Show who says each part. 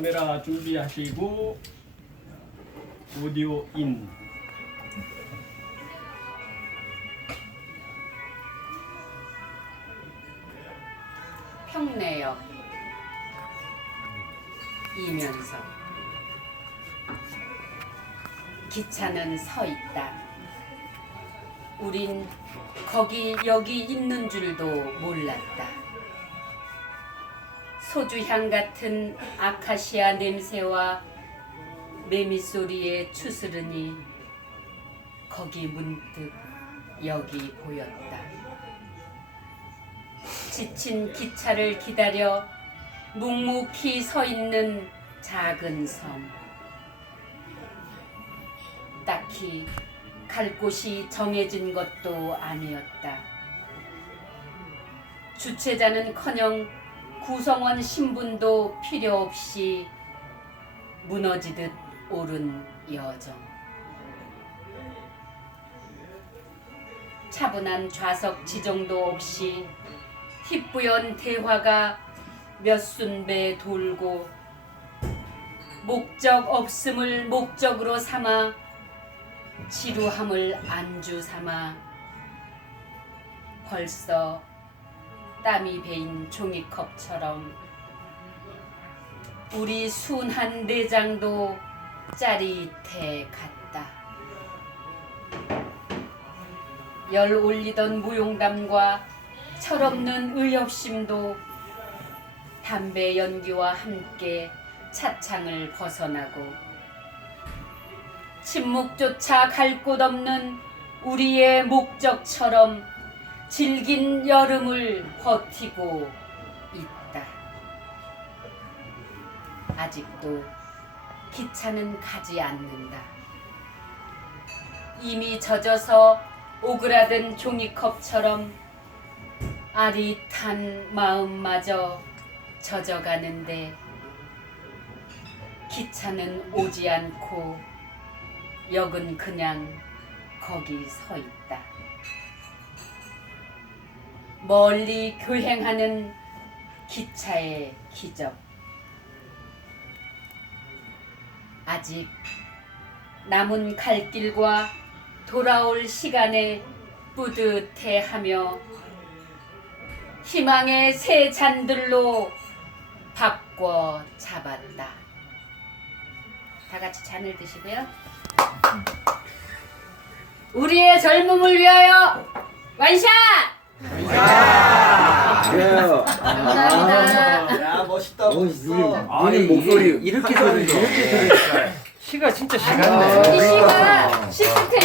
Speaker 1: 카메라 준비하시고 오디오 인
Speaker 2: 평내역 이면서 기차는 서 있다. 우린 거기 여기 있는 줄도 몰랐다. 소주향 같은 아카시아 냄새와 매미 소리에 추스르니 거기 문득 여기 보였다. 지친 기차를 기다려 묵묵히 서 있는 작은 섬. 딱히 갈 곳이 정해진 것도 아니었다. 주최자는커녕 구성원 신분도 필요 없이 무너지듯 오른 여정. 차분한 좌석 지정도 없이 희뿌연 대화가 몇 순배 돌고 목적 없음을 목적으로 삼아 지루함을 안주 삼아 벌써 땀이 배인 종이컵처럼 우리 순한 내장도 짜릿해 갔다. 열 올리던 무용담과 철없는 의욕심도 담배 연기와 함께 차창을 벗어나고 침묵조차 갈 곳 없는 우리의 목적처럼 질긴 여름을 버티고 있다. 아직도 기차는 가지 않는다. 이미 젖어서 오그라든 종이컵처럼 아릿한 마음마저 젖어가는데 기차는 오지 않고 역은 그냥 거기 서 있다. 멀리 교행하는 기차의 기적. 아직 남은 갈 길과 돌아올 시간에 뿌듯해하며 희망의 새 잔들로 바꿔 잡았다. 다 같이 잔을 드시고요. 우리의 젊음을 위하여 완샷!
Speaker 3: 야,
Speaker 2: 감사합니다.
Speaker 4: 야 멋있다 멋있어.
Speaker 3: 아니 목소리
Speaker 5: 이렇게 들으죠. 이렇게 들으니까. 시가 진짜 아, 시간네.
Speaker 2: 이 시가 시크테